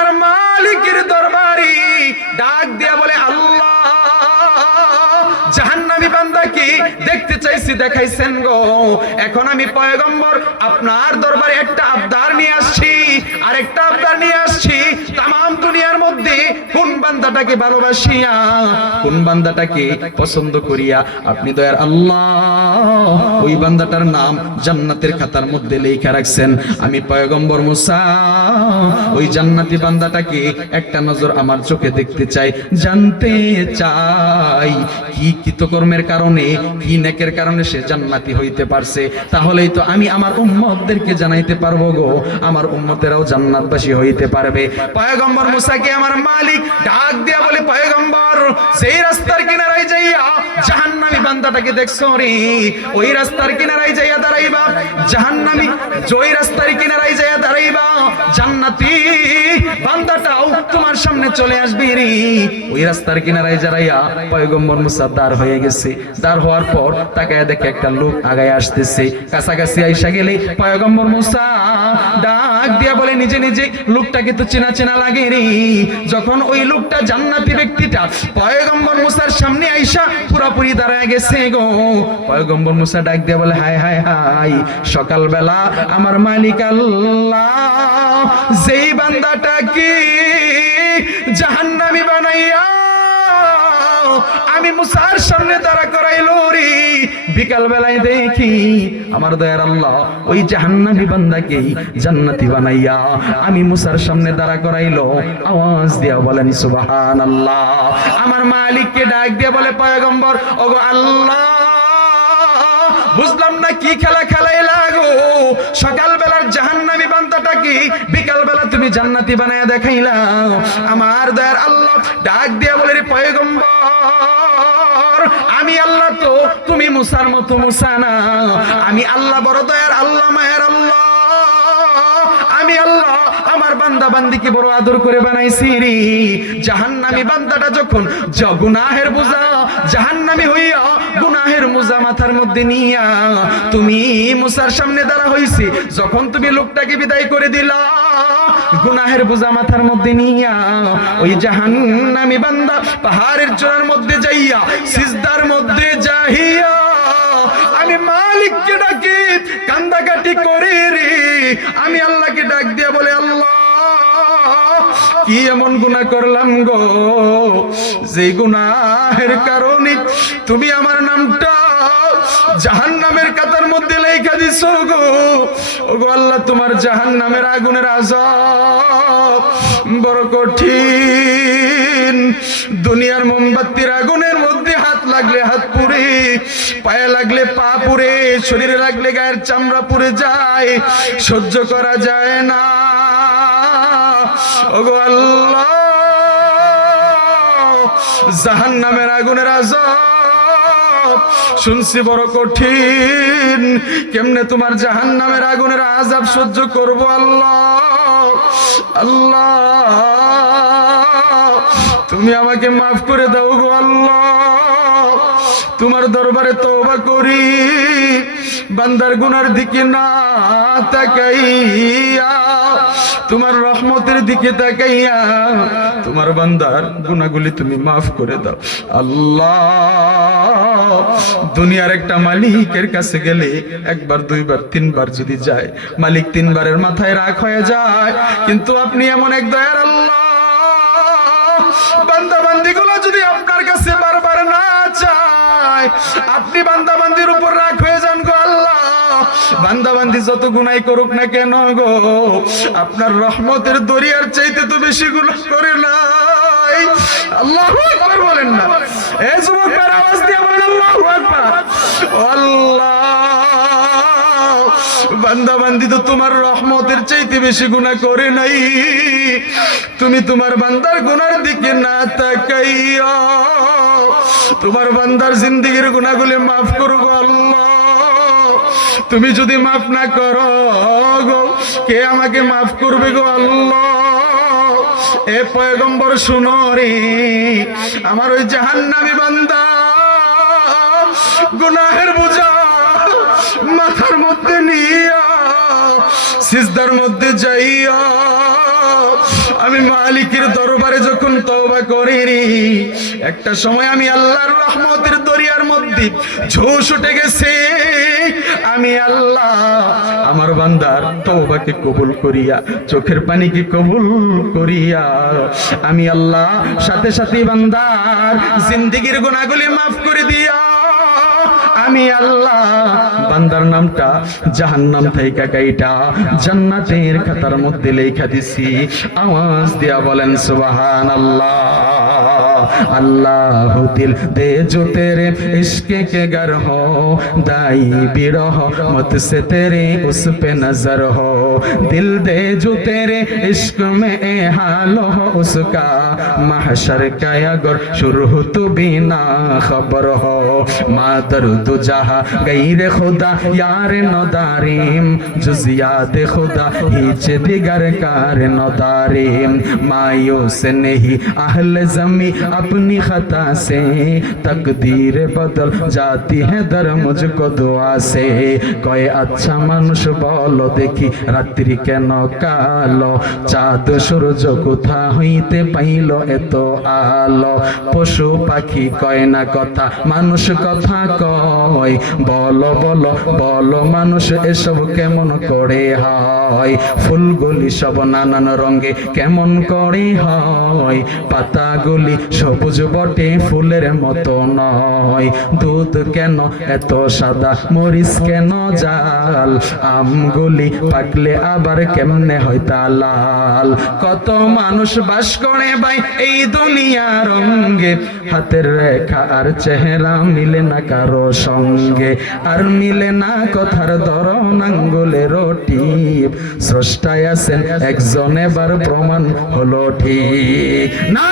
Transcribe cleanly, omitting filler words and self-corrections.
আমার মালিকের দরবারে ডাক দিয়া বলে, আল্লাহ, জাহান্নামী বান্দাকে দেখতে চাইছি, দেখাইছেন গো। এখন আমি পয়গম্বর আপনার দরবারে একটা আবদার নিয়ে আসছি, আর একটা আবদার নিয়ে আসছি। তামাম দুনিয়ার মধ্যে কোন বান্দাটাকে ভালোবাসিয়া, কোন বান্দাটাকে পছন্দ করিয়া আপনি দয়ার আল্লাহ ওই বান্দাটার নাম জান্নাতের খাতার মধ্যে লেখা রাখছেন। আমি পয়গম্বর মুসা ওই জান্নাতি বান্দাটাকে একটা নজর আমার চোখে দেখতে চাই, জানতে চাই কি কৃতকর্মের কারণে, কি নেকের কারণে সে জান্নাতি হইতে পারছে। তাহলেই তো আমি আমার উম্মতদেরকে জানাইতে পারবো গো, আমার উম্মতেরাও জান্নাতবাসী হইতে পারবে। পয়গম্বর মুসাকে আমার মালিক ডাক দিয়া বলে, পয়গম্বর, সেই রাস্তার কিনারায় যাইয়া জাহান্নামী বান্দাটাকে দেখছো রে, ওই রাস্তার কিনারায় যাইয়া দাঁড়াইবা, জাহান্নামী ওই রাস্তার কিনারায় যাইয়া দাঁড়াইবা, জান্নাতি বান্দাটাও তোমার সামনে চলে আসবে রে। ওই রাস্তার কিনারায় দাঁড়াইয়া পয়গম্বর মুসা দাঁড় হয়ে গেছে। দাঁড় হওয়ার পর তাকায় দেখে একটা লোক আগায় আসতেছে। কাছাকাছি আইসা গেলে পয়গম্বর মুসা ডাক দিয়া বলে নিজে নিজে, লোকটাকে তো চেনা চেনা লাগে রে। যখন ওই লোকটা জান্নাতি ব্যক্তিটা পয়গম্বর মুসার সামনে আইসা পুরাপুরি দাঁড়ায় গেছে গো, পয়গম্বর মুসা ডাক দিয়া বলে, হায় হায় হায়, সকালবেলা আমার মালিক আল্লাহ যেই বান্দাটাকে জাহান্নামী বানাইয়া আমি মুসার সামনে দাঁড়া করাইলো রে, বিকাল বেলায় দেখি আমার দয়ার আল্লাহ ওই জাহান্নামী বান্দাকেই জান্নাতি বানাইয়া আমি মুসার সামনে দাঁড়া করাইলো। আওয়াজ দিয়া বলেন সুবহানাল্লাহ। আমার মালিককে ডাক দিয়া বলে, পয়গম্বর, ওগো আল্লাহ, বুঝলাম না কি খেলা খেলাইলা গো, সকাল বেলার জাহান্নামী বান্দাটাকে বিকাল বেলা তুমি জান্নাতি বানায়া দেখাইলা। আমার দয়ার আল্লাহ ডাক দিয়া বলে, রে পয়গম্বর, আমি আল্লাহ তো তুমি মুসার মতো মুসা না, আমি আল্লাহ বড় দয়ার আল্লাহ, মায়ের আল্লাহ, আমি আল্লাহ আমার বান্দা বান্দিকে বড় আদর করে বানাইছি রে। জাহান্নামী বান্দাটা যখন গুনাহের বোঝা জাহান্নামী হইয়া গুনাহের মুজা মাথার মধ্যে নিয়া তুমি মুসার সামনে দাঁড়া হইছি, যখন তুমি লোকটাকে বিদায় করে দিলা গুনাহের বোঝা মাথার মধ্যে নিয়া, ওই জাহান্নামী বান্দা পাহাড়ের চূড়ার মধ্যে যাইয়া সিজদার মধ্যে যাইয়া আমি মালিককে ডাকি কান্দাকাটি করে রে, আমি আল্লাহকে ডাক দিয়া বলে, আল্লাহ, কি এমন গুনাহ করলাম গো, যে গুনাহের কারণে তুমি আমার নামটা জাহান্নামের কাতার মধ্যে লেখা দিছো গো। ওগো আল্লাহ, তোমার জাহান্নামের আগুনের আযাব বড় কঠিন। দুনিয়ার মোমবাতির আগুনের মধ্যে হাত লাগলে হাত পুড়ে, পায়ে লাগলে পা পুড়ে, শরীরে লাগলে গায়ের চামড়া পুড়ে যায়, সহ্য করা যায় না। ওগো আল্লাহ, জাহান্নামের আগুনের আযাব শুনছি বড় কঠিন, কেমনে তোমার জাহান্নামের আগুনের আযাব সহ্য করব আল্লাহ। আল্লাহ, তুমি আমাকে মাফ করে দাও গো আল্লাহ, তোমার দরবারে তওবা করি, বান্দার গুনার দিকে না তাকাইয়া তোমার রহমতের দিকে তাকাইয়া তোমার বান্দার গুনাহগুলি তুমি মাফ করে দাও আল্লাহ। দুনিয়ার একটা মালিকের কাছে গেলে একবার, দুইবার, তিনবার যদি যায়, মালিক তিনবারের মাথায় রাগ হয়ে যায়, কিন্তু আপনি এমন এক দয়ার আল্লাহ, বান্দা বান্দিগুলো যদি আপনার কাছে বারবার না চায়, আপনি বান্দা বান্দির উপর রাগ হয়ে যান গো আল্লাহ। বান্দা বান্দি যত গুনাহ করুক না কেন গো, আপনার রহমতের দরিয়ার চাইতে তো বেশি গুনাহ করে নাই। আল্লাহু আকবার বলেন না, এই যুবক ভাই আওয়াজ দিয়ে বলেন আল্লাহু আকবার। আল্লাহ, বান্দা বান্দি তো তোমার রহমতের চাইতে বেশি গুনাহ করে নাই, তুমি তোমার বান্দার গুনার দিকে না তাকাইয়া তোমার বান্দার জিন্দেগির গুনাহগুলি মাফ করো গো আল্লাহ। তুমি যদি মাফ না করো গো, কে আমাকে মাফ করবে গো আল্লাহ। এ পয়গম্বর শুনো রে, আমার ওই জাহান্নামী বান্দা গুনাহের বোঝা মাথার মধ্যে নিয়া সিজদার মধ্যে যাইয়া আমি মালিকের দরবারে যখন তওবা করি রে, একটা সময় আমি আল্লাহর রহমতের দরিয়ার মধ্যে ঝোঁস উঠে গেছে। আমি আল্লাহ আমার বান্দার তওবাকে কবুল করিয়া, চোখের পানিকে কবুল করিয়া আমি আল্লাহ সাথে সাথে বান্দার জিন্দেগীর গুনাহগুলি মাফ করে দিয়া আমি আল্লাহ বান্দার নামটা জাহান্নাম থেকে কাইটা জান্নাতের খাতার মধ্যে লেখা দিছি। আওয়াজ দিয়া বলেন সুবহানাল্লাহ। अल्लाह दिल दे जो तेरे इश्क के गर हो, दाई बिरह मत से तेरे उस पे नजर हो। दिल दे जो तेरे इश्क में ए हाल हो उसका, महशर का अगर शुरू तो बिना खबर हो। मादर दो जहा गैर खुदा यार नदारिम, जुज याद खुदा हिच दिगर कार नदारिम। मायूस नहीं अहल जमी अपनी खता से, तकदीर बदल जाती है दर मुझको दुआ से। कोई अच्छा मानुष बोलो देखी रात्रि केन कालो, चाँद सूरज कोथा हইতে পাইল এত আলো। পশু পাখি কয় না কথা, মানুষ কথা কয়। বলো বলো বলো মানুষ এসব কেমন করে হয়? ফুলগুলি সব নানান রঙে কেমন করে হয়? পাতাগুলি সবুজ বটে ফুলের মতো নয়। দুধ কেন এত সাদা, মরিচ কেন জাল? আমগুলি পাকলে আবার কেমনে হয় তা লাল? কত মানুষ বাস করে ভাই এই দুনিয়া রঙ্গে, হাতের রেখা আর চেহারা মিলে না কারো সঙ্গে। আর মিলে না কথার ধরন আঙ্গুলের টিপ, স্রষ্টায় আছেন একজন এবার প্রমাণ হলো ঠিক না।